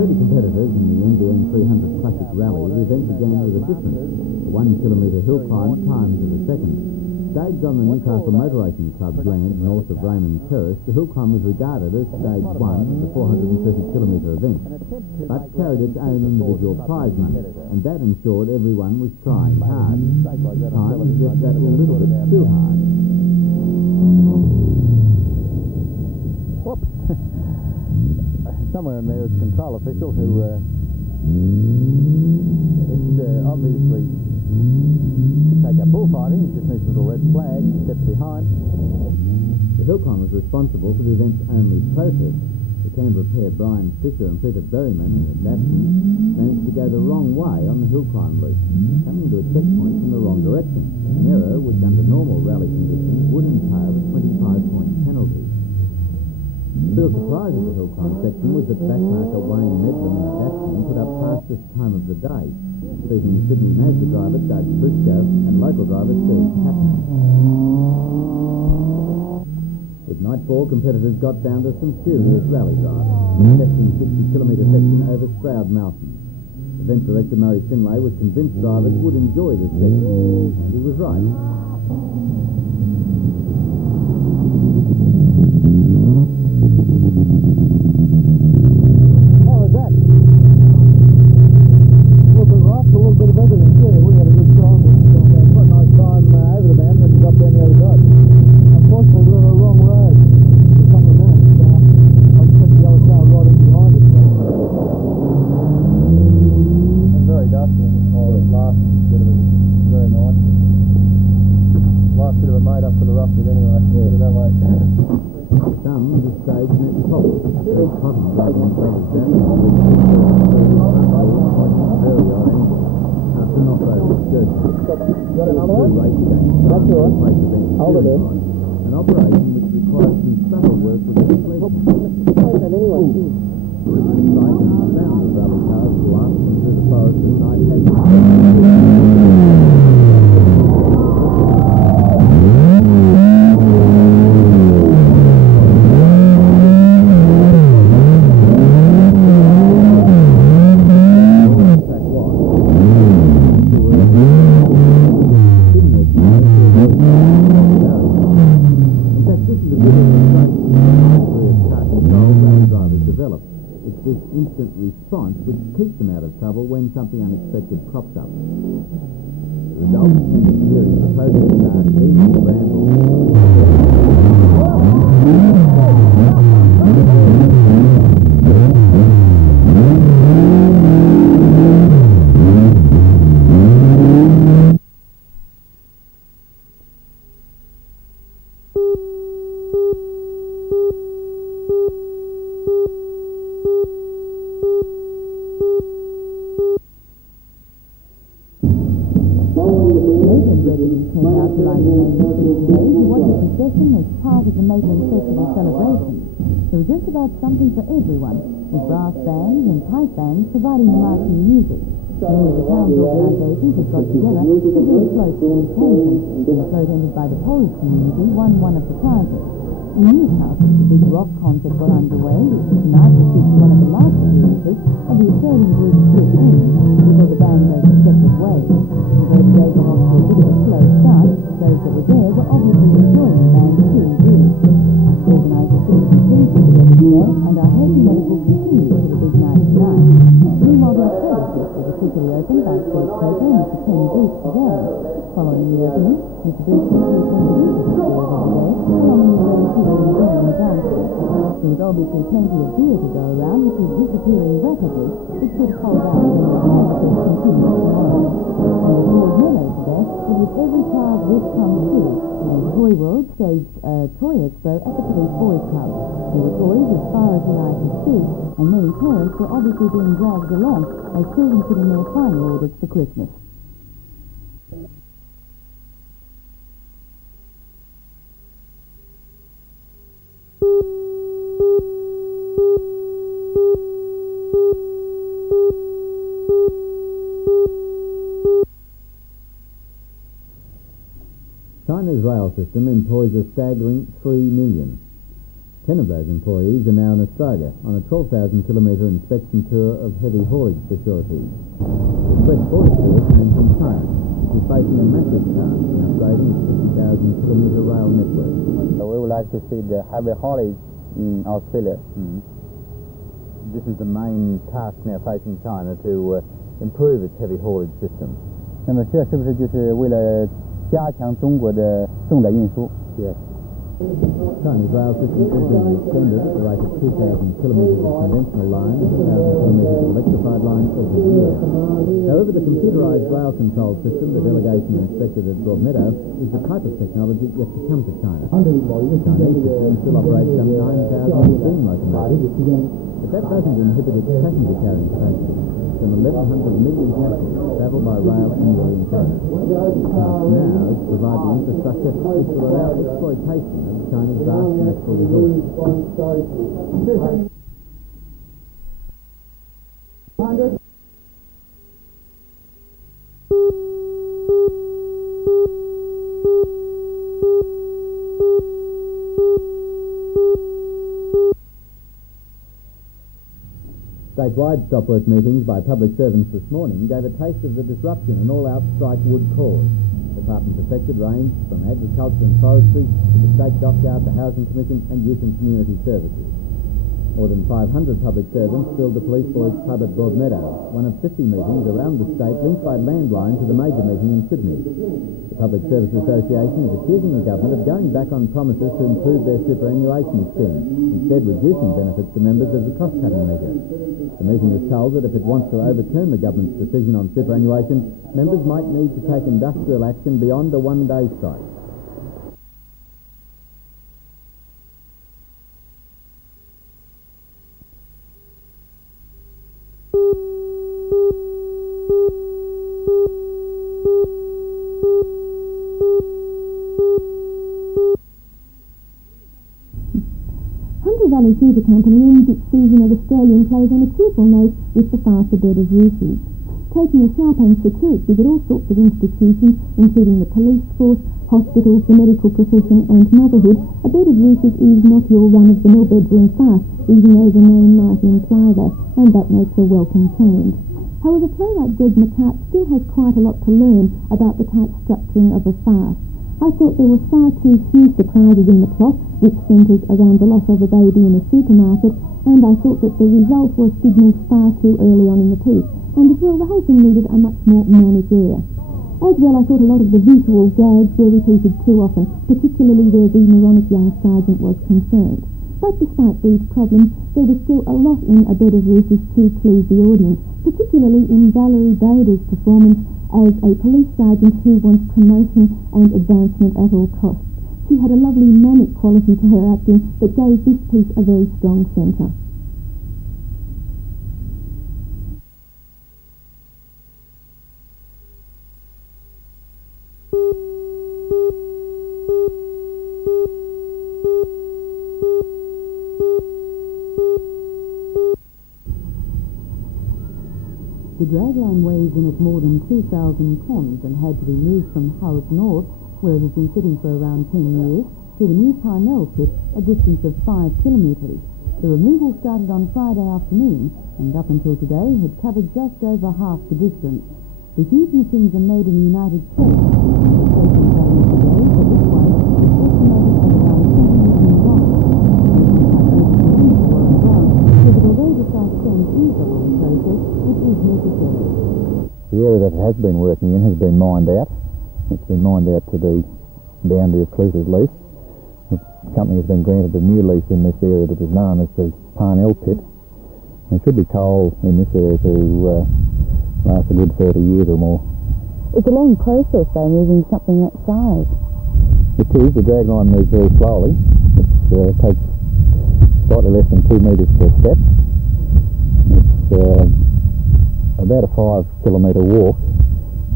30 competitors in the NBN 300 Classic Rally, the event began with a different 1 kilometre hill climb timed to the second. Staged on the Newcastle Motor Racing Club's land north of Raymond Terrace, the hill climb was regarded as stage 1 of the 430 kilometre event, but carried its own individual prize money, and that ensured everyone was trying hard. Times just that a little bit too hard. Whoops. Somewhere in there is a control official who is obviously to take up bullfighting. Just needs a little red flag, steps behind. The hill climb was responsible for the event's only protest. The Canberra pair Brian Fisher and Peter Berryman in Adapton managed to go the wrong way on the hill climb loop, coming to a checkpoint from the wrong direction, an error which under normal rally conditions would entail a 25-point penalty. The real surprise of the hill climb section was that backmarker Wayne Medlam in Adapton put up fastest time of the day, beating Sydney Mazda driver Doug Briscoe and local driver Steve Chapman. With nightfall, competitors got down to some serious rally driving, testing 60-kilometre section over Stroud Mountain. Event director Murray Finlay was convinced drivers would enjoy this section, and he was right. How was that? A little bit rough, a little bit of everything. Yeah, we had a good time. Quite a nice time over the mountain and got down the other side. Unfortunately, we were on the wrong road for a couple of minutes. I expect the other car right in behind us. It's very dusty. Oh, the last bit of it was very nice. Last bit of it made up for the rough bit anyway. Yeah, that way. Some, the stage meant top. Very cotton driving themselves down very odd angle. After an off-road excursion. Got another one? Race games. That's all right. Place event Hold it there. An operation which requires some subtle work with the pleasure. Take that anyway. The sight and sound of rally cars blasting through the forest at night has this instant response which keeps them out of trouble when something unexpected crops up. The result and the hearing of the protest are deep brambles. Came out to line the main street today to watch a procession as part of the Maitland Festival celebration. There was just about something for everyone, with brass bands and pipe bands providing the marching music. Many of the town's organisations had got together to do a float for the occasion, and the float entered by the Torres community won one of the prizes. In Newcastle, the big rock concert got underway, which tonight will feature one of the last appearances of the Australian group Strait before the band goes separate ways. Although today got off to a bit of a slow start, those that were there were obviously enjoying the band too, really. Organisers took some things for the weather today and are hoping that it will continue for the big night tonight. Meanwhile, the October Fest was officially opened by Strait Poker Mr. Ken Booth today. Following the opening, Mr. Booth introduced the event today, along with those who were enjoying the dancing. There was obviously plenty of beer to go around, which was disappearing rapidly, which could hold out when the October Fest continues tomorrow. And at Ford Meadow today, it was every child's wish come true, and Toy World staged a toy expo at the Police Boys Club. There were toys as far as the eye could see, and many parents were obviously being dragged along as children put in their final orders for Christmas. China's rail system employs a staggering 3 million. 10 of those employees are now in Australia on a 12,000-kilometre inspection tour of heavy haulage facilities. The Strait border tour came from China, which is facing a massive task in upgrading its 50,000-kilometre rail network. We would like to see the heavy haulage in Australia. This is the main task now facing China to improve its heavy haulage system. 那么这是不是就是为了加强中国的重载运输？ Yes. China's rail system is being extended at the rate of 2,000 kilometres of conventional line and 1,000 kilometres of electrified line every year. However, the computerised rail control system the delegation inspected at Broadmeadow is the type of technology yet to come to China. The Chinese system still operates some 9,000 steam locomotives, but that doesn't inhibit its passenger carrying capacity. Some 1,100 million passengers travel by rail annually in China. The task now is to provide the infrastructure which will allow exploitation of China's vast natural resources. Statewide stop-work meetings by public servants this morning gave a taste of the disruption an all-out strike would cause. Departments affected ranged from agriculture and forestry to the State Dockyard, the Housing Commission and Youth and Community Services. More than 500 public servants filled the Police Boys pub at Broadmeadow, one of 50 meetings around the state linked by landline to the major meeting in Sydney. The Public Service Association is accusing the government of going back on promises to improve their superannuation scheme, instead reducing benefits to members as a cost-cutting measure. The meeting was told that if it wants to overturn the government's decision on superannuation, members might need to take industrial action beyond a one-day strike. Valley Theatre Company ends its season of Australian plays on a cheerful note with the farce A Bed of Roses. Taking a sharp-aimed satiric dig at all sorts of institutions, including the police force, hospitals, the medical profession and motherhood, A Bed of Roses is not your run-of-the-mill bedroom farce, even though the name might imply that, and that makes a welcome change. However, playwright Greg McCart still has quite a lot to learn about the tight structuring of a farce. I thought there were far too few surprises in the plot, which centres around the loss of a baby in a supermarket, and I thought that the result was signalled far too early on in the piece, and as well the whole thing needed a much more manic air. As well, I thought a lot of the visual gags were repeated too often, particularly where the moronic young sergeant was concerned. But despite these problems, there was still a lot in A Bed of Roses to please the audience, particularly in Valerie Bader's performance as a police sergeant who wants promotion and advancement at all costs. She had a lovely manic quality to her acting that gave this piece a very strong centre. The dragline weighs in at more than 2,000 tonnes and had to be moved from Hull North, where it has been sitting for around 10 years, to the new Parnell pit, a distance of 5 kilometres. The removal started on Friday afternoon and up until today had covered just over half the distance. The huge machines are made in the United States. The station value today for this one is estimated at around $7 million. So that although the site change is a long process, it is necessary. The area that it has been working in has been mined out. It's been mined out to the boundary of Cluta's lease. The company has been granted a new lease in this area that is known as the Parnell pit. There should be coal in this area to last a good 30 years or more. It's a long process though, moving something that size. It is. The dragline moves very slowly. It takes slightly less than 2 metres per step. It's about a 5-kilometre walk.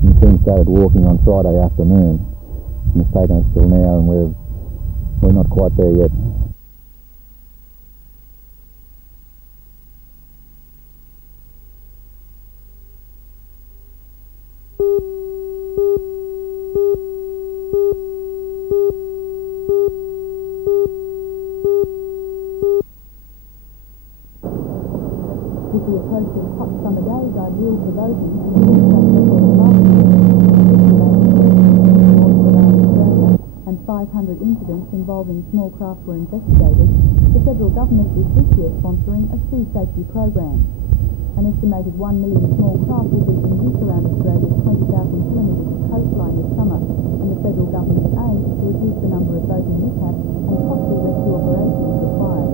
The machine started walking on Friday afternoon, and it's taken us till now, and we're not quite there yet. will be a posted hot summer days ideal for voting and the record market. And 500 incidents involving small craft were investigated, the federal government is this year sponsoring a sea safety program. An estimated 1 million small craft will be in use around Australia's 20,000 kilometres of coastline this summer, and the federal government aims to reduce the number of boating mishaps and costly rescue operations required.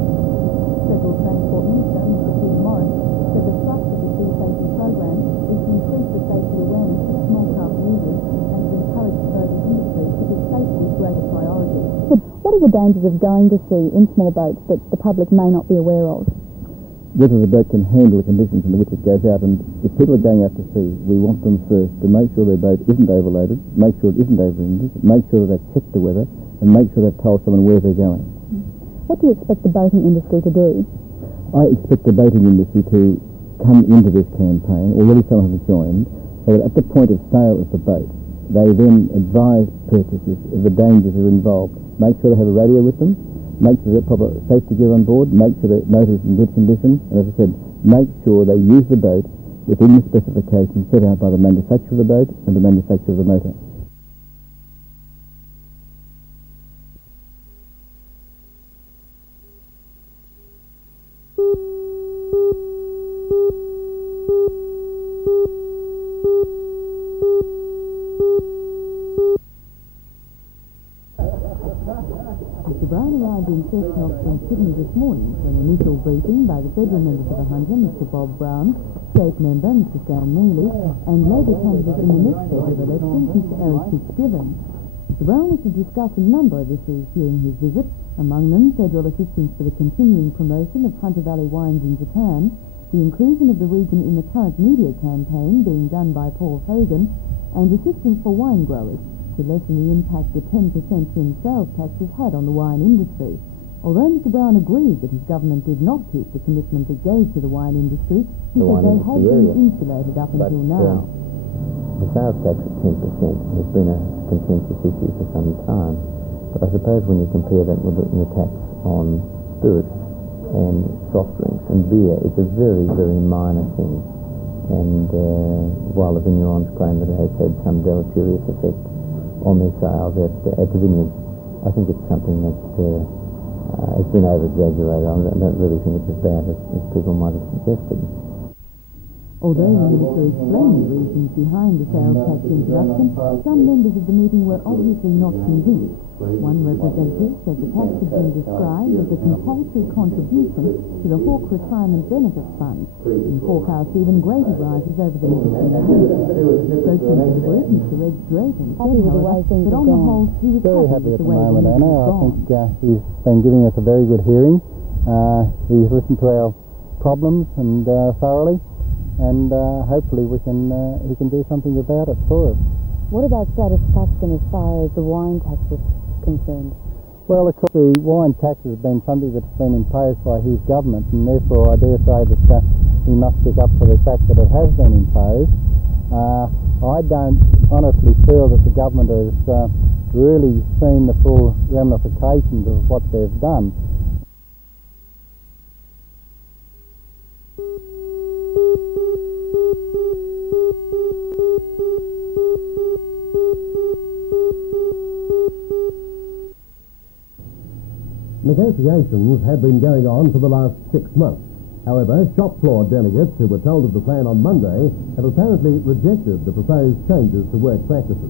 Federal Transport Minister, Mr. Steve Morris, said the thrust of the sea safety program is to increase the safety awareness of small craft users and to encourage the boating industry to give safety greater priority. What are the dangers of going to sea in small boats that the public may not be aware of? Whether the boat can handle the conditions in which it goes out, and if people are going out to sea, we want them first to make sure their boat isn't overloaded, make sure it isn't over-engaged, make sure that they've checked the weather, and make sure they've told someone where they're going. What do you expect the boating industry to do? I expect the boating industry to come into this campaign, already some have joined, so that at the point of sale of the boat, they then advise purchasers of the dangers that are involved. Make sure they have a radio with them, make sure they've got proper safety gear on board, make sure the motor is in good condition, and as I said, make sure they use the boat within the specifications set out by the manufacturer of the boat and the manufacturer of the motor. Mr. Brown arrived in Cessnock from Sydney this morning for an initial briefing by the federal members of the Hunter, Mr. Bob Brown, state member, Mr. Stan Neely, and Labor candidate in the next phase of elections, Mr. Eric Fitzgibbon. Mr. Brown was to discuss a number of issues during his visit, among them federal assistance for the continuing promotion of Hunter Valley wines in Japan, the inclusion of the region in the current media campaign being done by Paul Hogan, and assistance for wine growers to lessen the impact the 10% in sales taxes had on the wine industry. Although Mr. Brown agreed that his government did not keep the commitment it gave to the wine industry, he said they had been insulated up until now. The sales tax at 10% has been a contentious issue for some time, but I suppose when you compare that with the tax on spirits and soft drinks and beer, it's a very, very minor thing. And while the vignerons claim that it has had some deleterious effect on their sales at the vineyards, I think it's something that has been over-exaggerated. I don't really think it's as bad as people might have suggested. Although the minister explained the reasons behind the sales tax introduction, some members of the meeting were obviously not convinced. One representative said the tax had been described as a compulsory contribution to the Hawke Retirement Benefit Fund and forecast even greater rises over the next few years. The spokesman for the group, Mr. Reg Drayton, said, however, that on the whole he was very happy with the way moment, the meeting Anna. has I gone. think he's been giving us a very good hearing. He's listened to our problems and thoroughly, and hopefully he can do something about it for us. What about satisfaction as far as the wine tax is concerned? Well, of course, the wine tax has been something that's been imposed by his government, and therefore I dare say that he must stick up for the fact that it has been imposed. I don't honestly feel that the government has really seen the full ramifications of what they've done. Negotiations had been going on for the last 6 months. However, shop floor delegates who were told of the plan on Monday have apparently rejected the proposed changes to work practices.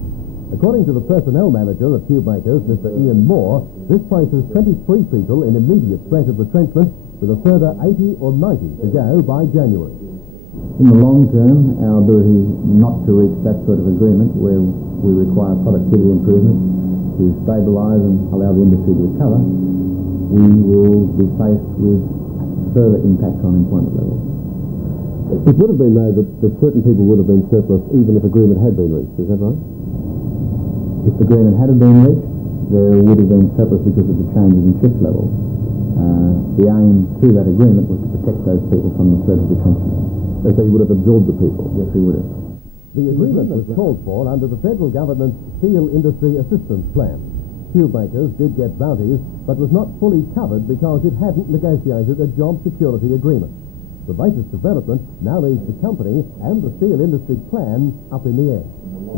According to the personnel manager of Tube Makers, Mr. Ian Moore, this places 23 people in immediate threat of retrenchment, with a further 80 or 90 to go by January. In the long term, our ability not to reach that sort of agreement, where we require productivity improvement to stabilise and allow the industry to recover, we will be faced with further impact on employment levels. It would have been known that certain people would have been surplus even if agreement had been reached, is that right? If the agreement had been reached, there would have been surplus because of the changes in shift levels. The aim through that agreement was to protect those people from the threat of retrenchment. So you would have absorbed the people? Yes, we would have. The agreement was called for under the federal government's Steel Industry Assistance Plan. Tube Makers did get bounties, but was not fully covered because it hadn't negotiated a job security agreement. The latest development now leaves the company and the steel industry plan up in the air.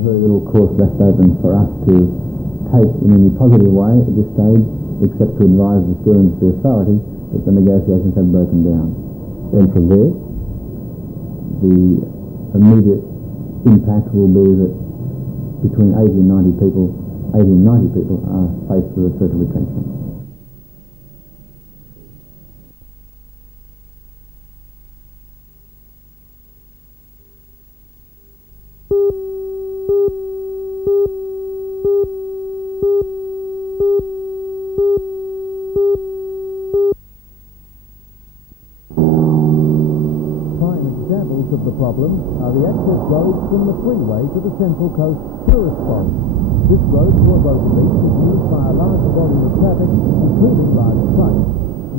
Very little course left open for us to take in any positive way at this stage, except to advise the Steel Industry Authority that the negotiations have broken down. Then from there, the immediate impact will be that between 80 and 90 people are faced with a threat of retrenchment. Examples of the problem are the access roads from the freeway to the Central Coast tourist spot. This road to a boat beach is used by a large volume of traffic, including large trucks.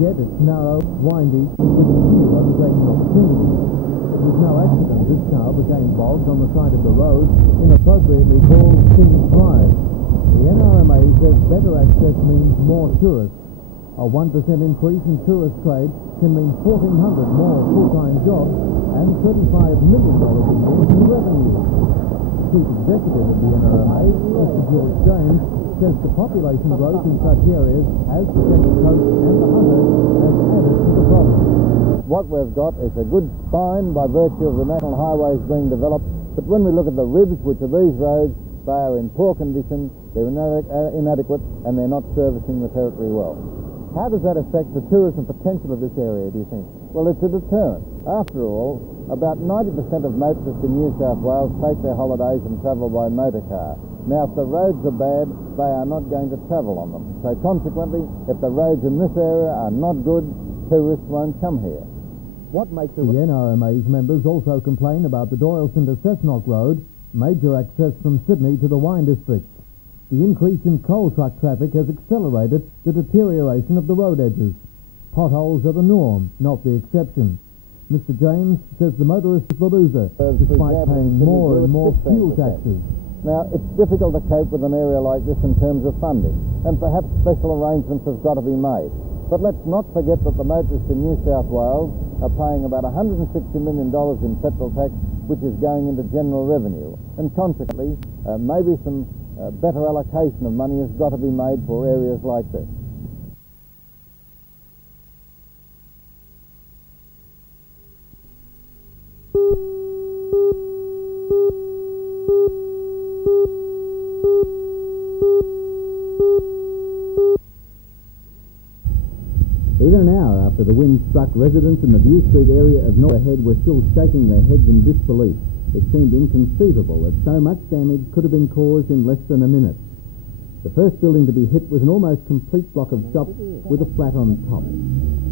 Yet it's narrow, windy, with few undertaking opportunities. With no accident, this car became bogged on the side of the road, inappropriately called Scenic Drive. The NRMA says better access means more tourists. A 1% increase in tourist trade can mean 1,400 more full-time jobs and $35 million a year in revenue. Chief Executive of the NRMA, Mr. George James, says the population growth in such areas as the Central Coast and the Hunter has added to the problem. What we've got is a good spine by virtue of the national highways being developed, but when we look at the ribs, which are these roads, they are in poor condition, they're inadequate, and they're not servicing the territory well. How does that affect the tourism potential of this area, do you think? Well, it's a deterrent. After all, about 90% of motorists in New South Wales take their holidays and travel by motor car. Now, if the roads are bad, they are not going to travel on them. So consequently, if the roads in this area are not good, tourists won't come here. What makes the NRMA's members also complain about the Doyleson to Cessnock Road, major access from Sydney to the wine district. The increase in coal truck traffic has accelerated the deterioration of the road edges. Potholes are the norm, not the exception. Mr. James says the motorist is the loser, despite paying more and more fuel taxes. Now, it's difficult to cope with an area like this in terms of funding, and perhaps special arrangements have got to be made. But let's not forget that the motorists in New South Wales are paying about $160 million in petrol tax, which is going into general revenue. And consequently, maybe some better allocation of money has got to be made for areas like this. Even an hour after the wind struck, residents in the View Street area of North Head were still shaking their heads in disbelief. It seemed inconceivable that so much damage could have been caused in less than a minute. The first building to be hit was an almost complete block of shops with a flat on top.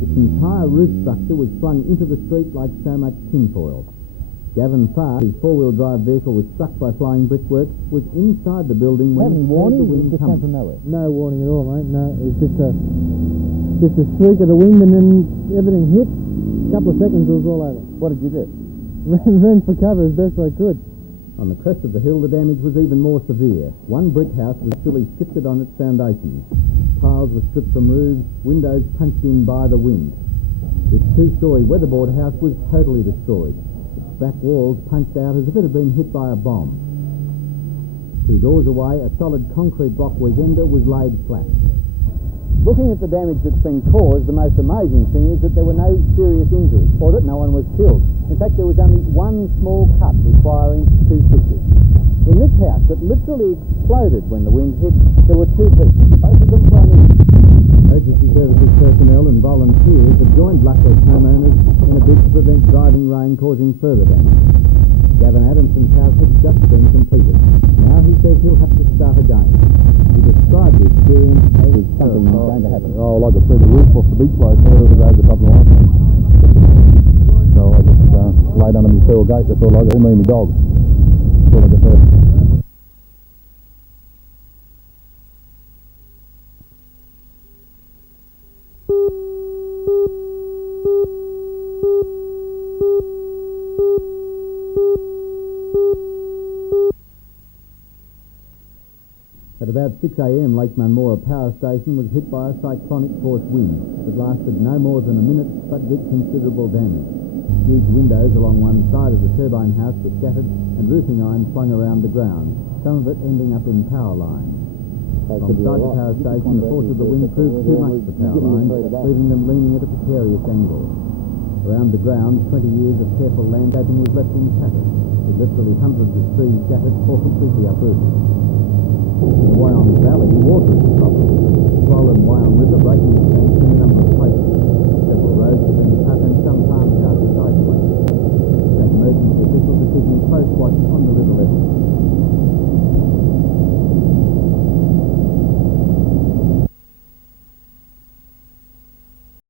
Its entire roof structure was flung into the street like so much tinfoil. Gavin Farr, whose four-wheel drive vehicle was struck by flying brickwork, was inside the building when he heard the wind coming. No warning at all, mate. No, it was just a shriek of the wind, and then everything hit. A couple of seconds, it was all over. What did you do? Ran for cover as best I could. On the crest of the hill, the damage was even more severe. One brick house was actually shifted on its foundations. Tiles were stripped from roofs, windows punched in by the wind. This two-storey weatherboard house was totally destroyed. Its back walls punched out as if it had been hit by a bomb. 2 doors away, a solid concrete block weekender was laid flat. Looking at the damage that's been caused, the most amazing thing is that there were no serious injuries, or that no one was killed. In fact, there was only one small cut requiring 2 stitches. In this house that literally exploded when the wind hit, there were 2 people, both of them flung in. Emergency services personnel and volunteers have joined luckless homeowners in a bid to prevent driving rain causing further damage. Gavin Adamson's house had just been completed. Now he says he'll have to start again. He described the experience as something going to happen. Oh, like I said, the roof off the big place, it was over the top of the line. So I just laid under my steel gate, that's all I got. Me and my dog. That's all I got there. At about 6 a.m, Lake Munmora Power Station was hit by a cyclonic force wind that lasted no more than a minute but did considerable damage. Huge windows along one side of the turbine house were shattered and roofing iron flung around the ground, some of it ending up in power lines. From side the power station, the force of the wind proved too much for power lines, leaving them leaning at a precarious angle. Around the ground, 20 years of careful landscaping was left in tatters, with literally hundreds of trees shattered or completely uprooted. In the Wyong Valley, water is a problem. The swollen Wyong River breaking its banks in a number of places. Several roads have been cut and some farmhouses isolated. In fact, emergency officials are keeping close watch on the river